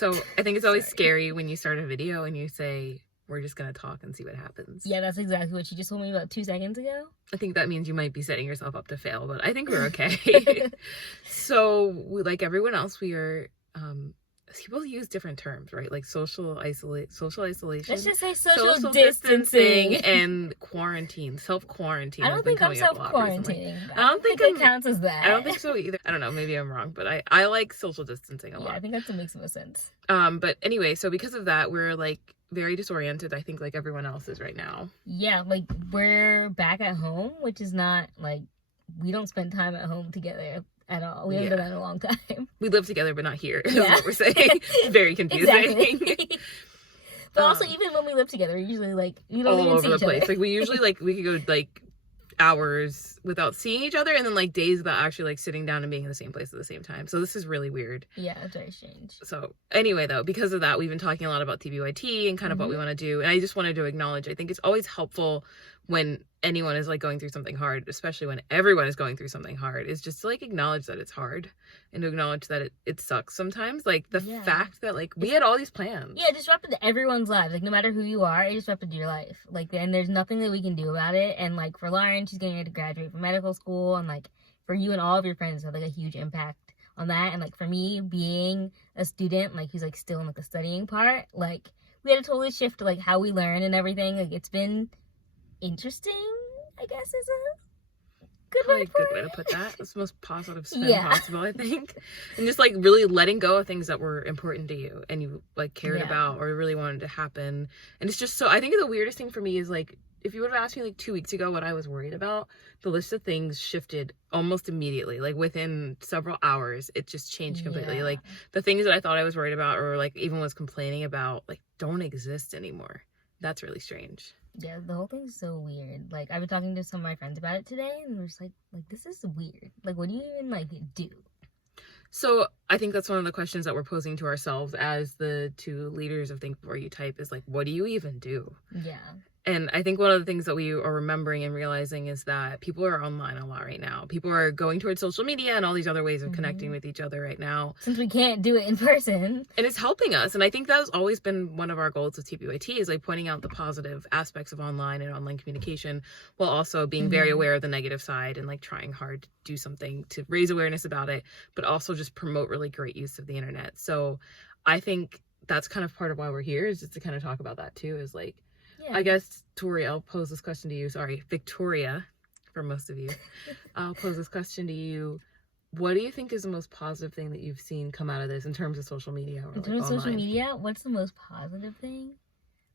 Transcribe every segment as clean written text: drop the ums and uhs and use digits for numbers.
So I think it's always scary when you start a video and you say, we're just going to talk and see what happens. Yeah, that's exactly what you just told me about 2 seconds ago. I think that means you might be setting yourself up to fail, but I think we're okay. So, like everyone else, we are, people use different terms, right? Like social isolation. Let's just say social distancing and quarantine, self-quarantine. I don't think I'm self-quarantining. I don't think it counts as that. I don't think so either. I don't know, maybe I'm wrong, but I like social distancing a lot. Yeah, I think that makes the most sense. But anyway, so because of that, we're like very disoriented, I think, like everyone else is right now. Yeah, like we're back at home, which is not like, we don't spend time at home together at all. We haven't done that in a long time. We live together, but not here, is what we're saying. It's very confusing. Exactly. But also, even when we live together, we're usually like, we don't all even over see the each place. other. Like, we usually, like, we could go, like, hours without seeing each other, and then, like, days without actually, like, sitting down and being in the same place at the same time. So this is really weird. Yeah, it's very strange. So anyway, though, because of that, we've been talking a lot about TBYT and kind of what we want to do. And I just wanted to acknowledge, I think it's always helpful when anyone is like going through something hard, especially when everyone is going through something hard, is just to like acknowledge that it's hard and to acknowledge that it sucks sometimes. Like the fact that like we had all these plans. Yeah, it disrupted everyone's lives. Like no matter who you are, it disrupted your life. Like, and there's nothing that we can do about it. And like for Lauren, she's getting ready to graduate from medical school, and like for you and all of your friends had like a huge impact on that. And like for me, being a student, like who's like still in like the studying part, like we had to totally shift to like how we learn and everything. Like it's been interesting, I guess, is a good way to put that. It's the most positive spin possible, I think. And just like really letting go of things that were important to you and you like cared about or really wanted to happen. And it's just so, I think the weirdest thing for me is like, if you would have asked me like 2 weeks ago what I was worried about, the list of things shifted almost immediately. Like within several hours, it just changed completely. Yeah. Like the things that I thought I was worried about or like even was complaining about, like don't exist anymore. That's really strange. Yeah, the whole thing's so weird. Like, I've been talking to some of my friends about it today, and we're just like, this is weird. Like, what do you even, like, do? So, I think that's one of the questions that we're posing to ourselves as the two leaders of Think Before You Type is, like, what do you even do? Yeah. And I think one of the things that we are remembering and realizing is that people are online a lot right now. People are going towards social media and all these other ways of connecting with each other right now. Since we can't do it in person. And it's helping us. And I think that's always been one of our goals with TBYT is like pointing out the positive aspects of online and online communication while also being very aware of the negative side and like trying hard to do something to raise awareness about it, but also just promote really great use of the internet. So I think that's kind of part of why we're here is just to kind of talk about that too, is like, I guess, Tori, I'll pose this question to you. Sorry, Victoria, for most of you. I'll pose this question to you. What do you think is the most positive thing that you've seen come out of this in terms of social media? Or in terms of social media, what's the most positive thing?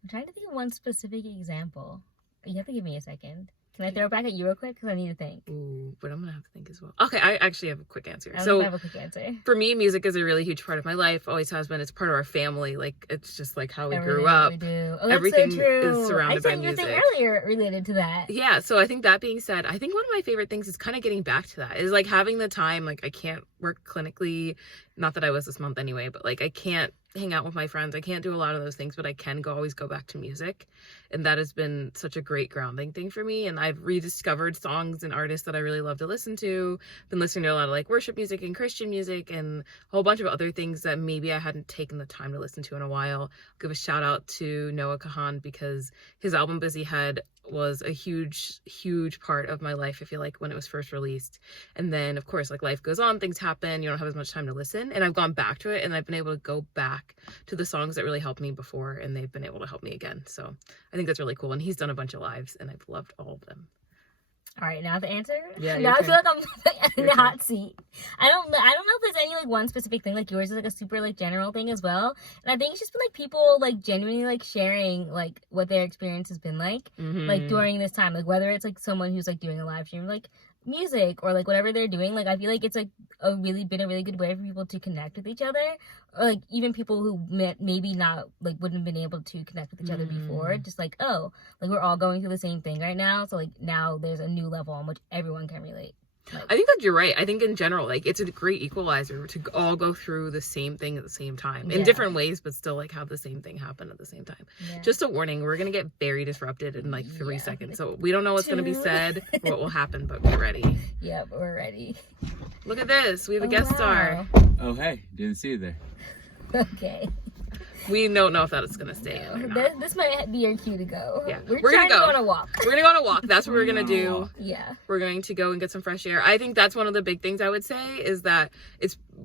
I'm trying to think of one specific example. You have to give me a second. Can I throw it back at you real quick? Because I need to think. Ooh, but I'm going to have to think as well. Okay, I actually have a quick answer. I have a quick answer. For me, music is a really huge part of my life. Always has been. It's part of our family. Like, it's just like how we grew up. We do. Oh, everything so true. is surrounded by music. I said your thing earlier related to that. Yeah, so I think that being said, I think one of my favorite things is kind of getting back to that. Is like having the time, like I can't work clinically. Not that I was this month anyway, but like I can't hang out with my friends. I can't do a lot of those things, but I can always go back to music. And that has been such a great grounding thing for me. And I've rediscovered songs and artists that I really love to listen to. Been listening to a lot of like worship music and Christian music and a whole bunch of other things that maybe I hadn't taken the time to listen to in a while. I'll give a shout out to Noah Kahan because his album Busy Head was a huge part of my life, I feel like, when it was first released. And then of course, like life goes on, things happen, you don't have as much time to listen, and I've gone back to it and I've been able to go back to the songs that really helped me before, and they've been able to help me again. So I think that's really cool, and he's done a bunch of lives and I've loved all of them. All right, now the answer. Yeah. Now I feel like I'm in the hot seat. I don't know if there's any like one specific thing. Like yours is like a super like general thing as well. And I think it's just been like people like genuinely like sharing like what their experience has been like during this time. Like whether it's like someone who's like doing a live stream like music or like whatever they're doing. Like I feel like it's like been a really good way for people to connect with each other. Or like even people who maybe not like wouldn't have been able to connect with each other before. Just like, oh, like we're all going through the same thing right now. So like now there's a new level on which everyone can relate. Like, I think that you're right. I think in general, like it's a great equalizer to all go through the same thing at the same time in different ways, but still like have the same thing happen at the same time. Yeah. Just a warning, we're going to get very disrupted in like 3 seconds. So we don't know what's going to be said or what will happen, but we're ready. Yep, we're ready. Look at this. We have a guest star. Oh, hey. Didn't see you there. Okay. We don't know if that is going to stay in or not. This might be your cue to go. Yeah. We're going trying to go on a walk. We're going to go on a walk. That's what we're going to do. Yeah. We're going to go and get some fresh air. I think that's one of the big things I would say is that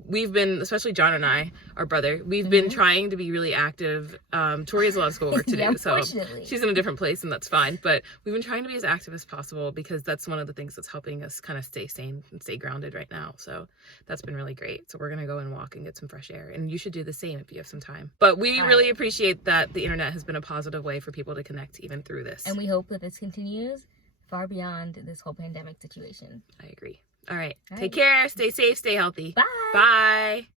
we've been, especially John and I, our brother, we've been trying to be really active. Tori has a lot of schoolwork to do, so she's in a different place and that's fine. But we've been trying to be as active as possible because that's one of the things that's helping us kind of stay sane and stay grounded right now. So that's been really great. So we're going to go and walk and get some fresh air. And you should do the same if you have some time. But we really appreciate that the internet has been a positive way for people to connect even through this. And we hope that this continues far beyond this whole pandemic situation. I agree. All right. Take care. Stay safe. Stay healthy. Bye. Bye.